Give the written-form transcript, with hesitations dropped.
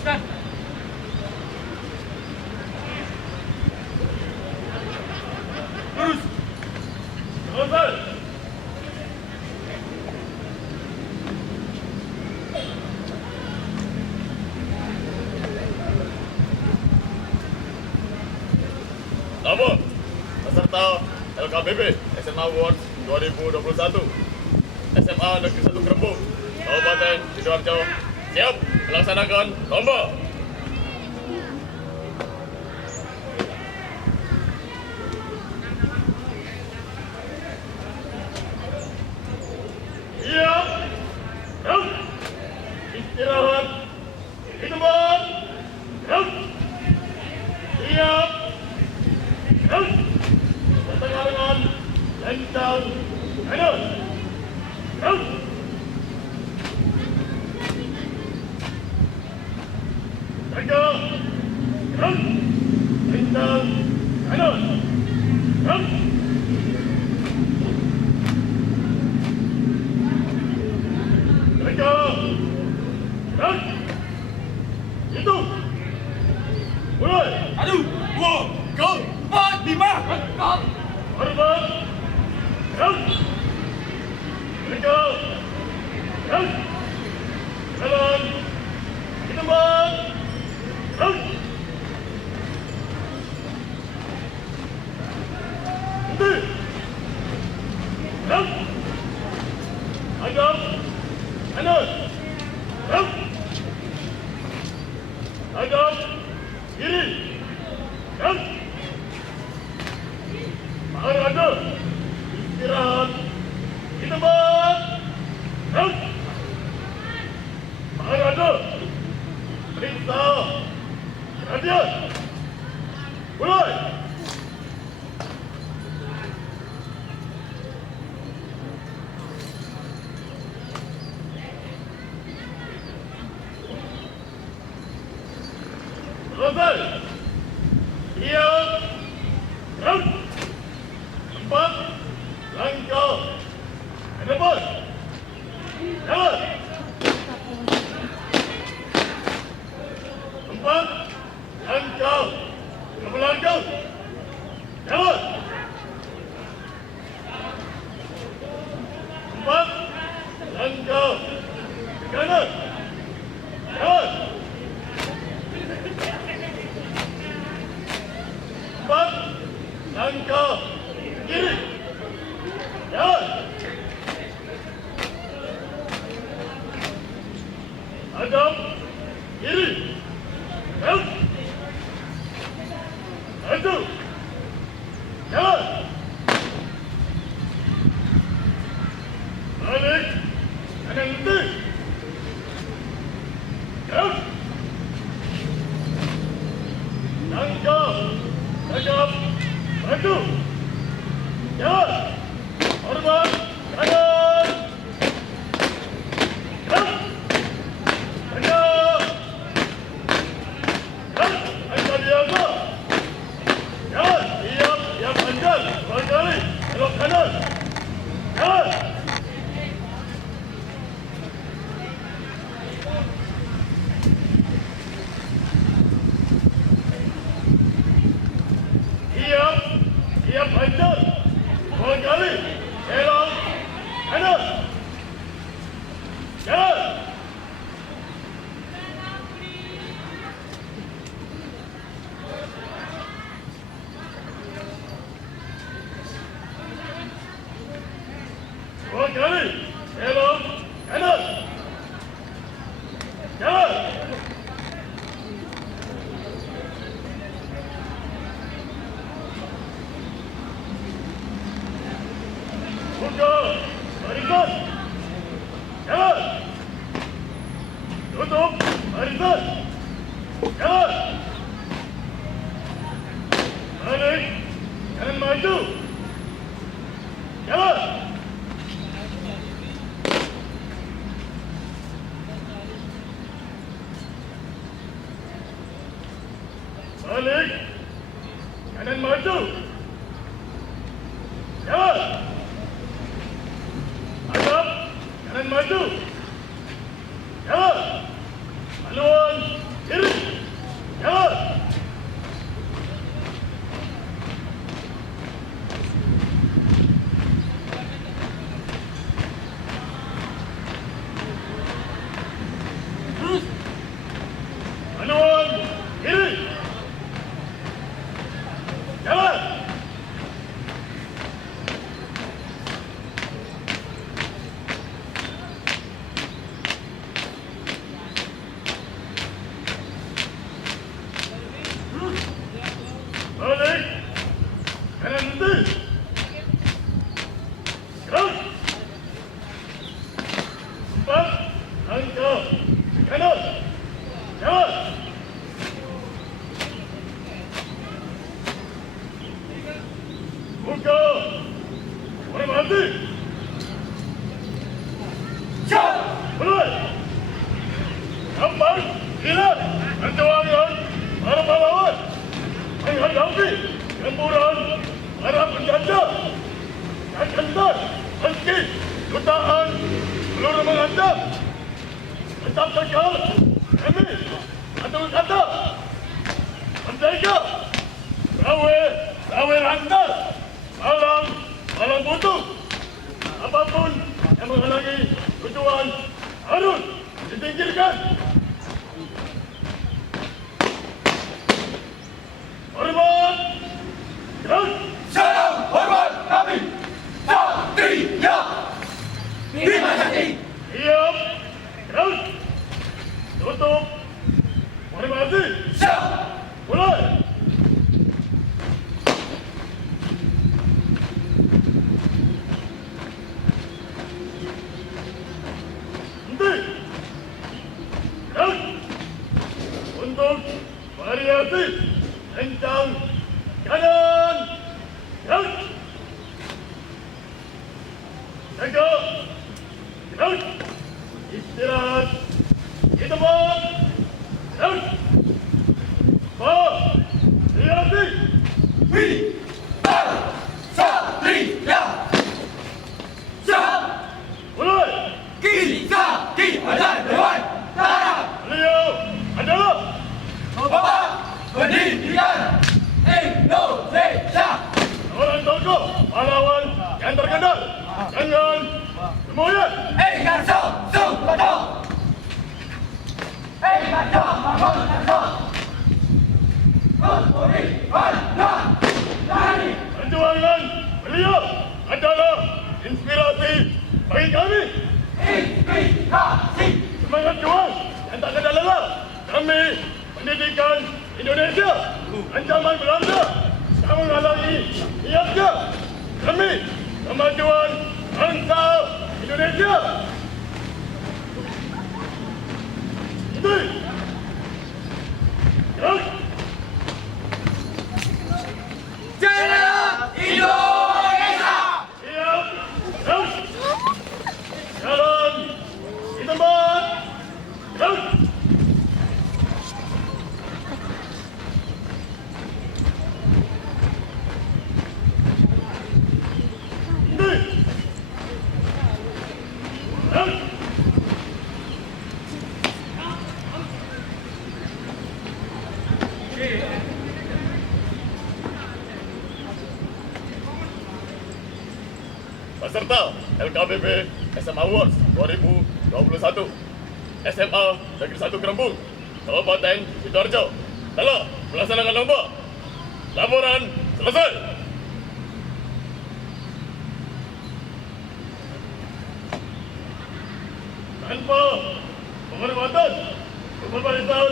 Teruskan. Lurus. Selesai. Nama peserta LKBB SMA Awards 2021 SMA Negeri 1 Kerembung Kabupaten Sidoarjo siap melaksanakan lomba. Siap. Siap. Istirahat di tempat. Siap. Siap. Siap. Setengah lengan lencang kanan. Siap. Jaga. Siap. Lencang kanan. Siap. Jaga. Siap. Itu. Mulai. 1, 2, 3, 4, 5. Stop. Hormat. Siap. Jaga. Siap. Jalan. Di tempat. Siap. Berhenti. Siap. Hadap. Kanan. Siap. Hadap. Kiri. Siap. Olahraga. Istirahat di tempat. Siap. Olahraga. Periksa. Perhatian. Mulai. Selesai. Siap. Gerak. 4 langkah ke depan. Jalan. 4 langkah ke belakang. Jalan. 4 langkah ke kanan. Jalan. 4 langkah ke kiri. Jalan. Hadap kiri. Jalan. Maju. Jalan. Balik. Kanan berhenti. Jalan. Langkah. Tegap. Maju. Jalan. Hormat. Kanan. Jalan. Tegap. Jalan. Angkat biasa. Jalan. Siap. Siap panjang. Dua kali. Belok kanan. Jalan. Siap. Siap panjang. Dua kali. Belok kanan. Jalan. Dua kali. Belok kanan. Jalan. Buka barisan. Jalan. Tutup barisan. Jalan. Balik. Kanan maju. Jalan. Balik. Kanan maju. Jalan. Hadap. Kanan maju. Jalan. Haluan. Kiri. menghadapi gempuran para penjajah. Jangan meski jutaan peluru mengancam. Tetap tegar kami satu kata menjaga rawe lantar malang butuh. Apapun yang menghalangi tujuan harus disingkirkan. Hormat dan Salam hormat kami, Satria Bima Sakti. siap dan tutup. Formasi Siap. mulai. Henti. Dan untuk variasi kencang kanan. Dan jaga. Dan istirahat di tempat. Dan variasi Bima Satria. Siap. mulai. Kita adalah Dewan Tara. Beliau adalah Bapak Pendidikan Indonesia. seorang tokoh pahlawan yang terkenal dengan kemuliaan. Garso Sukoto. Garso Bangun Garso. Kumpuli Warna Dari. Perjuangan beliau adalah inspirasi bagi kami. Inspirasi. Semangat juang yang tak kenal lelah. Kami pendidikan Indonesia. Ancaman Belanda tak menghalangi niatnya. Kami kemajuan bangsa Indonesia. Ini. Gerak. Jaya Indonesia. Siap. Gerak. Jalan di tempat. Gerak. Ini. Gerak. Peserta LKBB SMA Awards 2021 SMA Negeri 1 Kerembung Kabupaten Sidoarjo telah melaksanakan lomba. Laporan selesai. Tanpa penghormatan, Supervisor